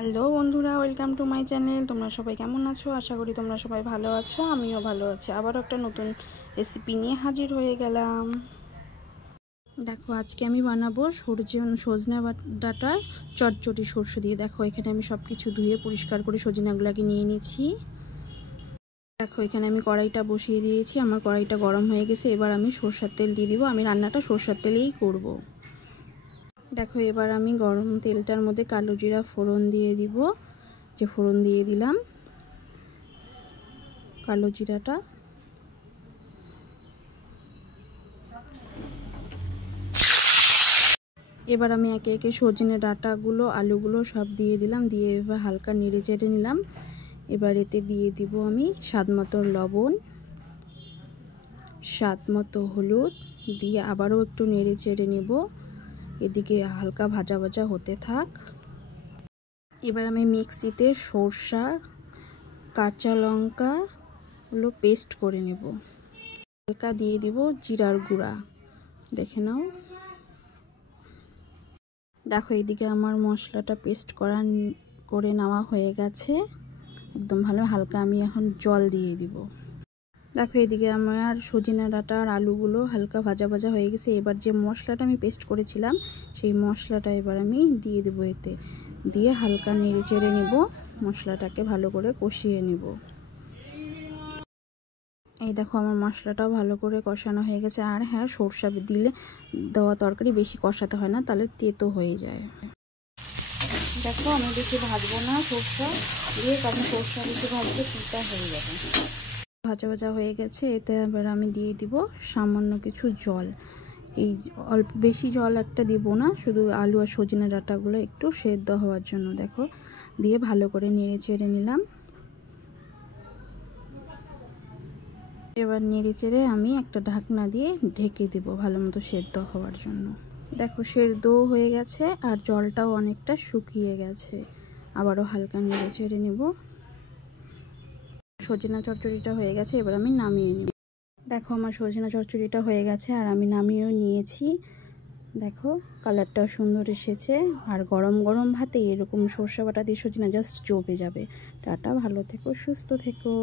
Hello বন্ধুরা, welcome to my channel. তোমরা সবাই কেমন আছো? আশা করি তোমরা সবাই ভালো আছো। আমিও ভালো আছি। আবারও একটা নতুন রেসিপি নিয়ে হাজির হয়ে গেলাম। দেখো, আজকে আমি বানাবো সজনে ডাঁটার চটচটি সরষে দিয়ে। দেখো, এখানে আমি সব কিছু ধুয়ে পরিষ্কার করে সজনাগুলোকে নিয়ে নিচ্ছি। দেখো, এখানে আমি কড়াইটা বসিয়ে দিয়েছি। আমার কড়াইটা গরম হয়ে গেছে। এবার আমি সরষের তেল দিয়ে দিব। আমি রান্নাটা সরষের তেলেই করব। দেখো, এবার আমি গরম তেলটার মধ্যে কালো জিরা ফোড়ন দিয়ে দিব। যে ফোড়ন দিয়ে দিলাম কালো জিরাটা। এবার আমি একে একে সজনে ডাঁটাগুলো আলুগুলো সব দিয়ে দিলাম। দিয়ে এবার হালকা নেড়ে চেড়ে নিলাম। এবার এতে দিয়ে দিব আমি স্বাদ মতো লবণ, স্বাদ মতো হলুদ দিয়ে আবারও একটু নেড়ে চেড়ে নেব। এদিকে হালকা ভাজা ভাজা হতে থাক। এবার আমি মিক্সিতে সরষা, কাঁচা লঙ্কা গুলো পেস্ট করে নেব। হালকা দিয়ে দিব জিরার গুঁড়া, দেখে নাও। দেখো, এইদিকে আমার মশলাটা পেস্ট করে নেওয়া হয়ে গেছে একদম ভালো। হালকা আমি এখন জল দিয়ে দিব। দেখো, এইদিকে আমার সজনে ডাঁটা আর আলুগুলো হালকা ভাজা ভাজা হয়ে গেছে। এবার যে মশলাটা আমি পেস্ট করেছিলাম সেই মশলাটা এবার আমি দিয়ে দেবো। এতে দিয়ে হালকা নেড়ে চেড়ে নেব। মশলাটাকে ভালো করে কষিয়ে নেব। এই দেখো, আমার মশলাটাও ভালো করে কষানো হয়ে গেছে। আর হ্যাঁ, সরষা দেওয়া তরকারি বেশি কষাতে হয় না, তাহলে তেতো হয়ে যায়। দেখো, আমি বেশি ভাজবো না সরষা দিয়ে, কারণ সরষা বেশি ভাজলে তিতা হয়ে যাবে। ভাজা ভাজা হয়ে গেছে। এতে এবার আমি দিয়ে দিব সামান্য কিছু জল। এই অল্প বেশি জল একটা দিব না, শুধু আলু আর সজনে ডাঁটাগুলো একটু সেদ্ধ হওয়ার জন্য। দেখো, দিয়ে ভালো করে নেড়ে চেড়ে নিলাম। এবার নেড়ে চেড়ে আমি একটা ঢাকনা দিয়ে ঢেকে দেব ভালো মতো সেদ্ধ হওয়ার জন্য। দেখো, সেদ্ধ হয়ে গেছে আর জলটাও অনেকটা শুকিয়ে গেছে। আবারও হালকা নেড়ে চেড়ে নেব। সজনা চচ্চড়িটা হয়ে গেছে। এবার আমি নামিয়ে নেব। দেখো, আমার সজনা চচ্চড়িটা হয়ে গেছে আর আমি নামিয়েও নিয়েছি। দেখো, কালারটাও সুন্দর এসেছে। আর গরম গরম ভাতে এরকম সরষে বাটা দিয়ে সজনা জাস্ট জমে যাবে। টাটা, ভালো থেকো, সুস্থ থেকো।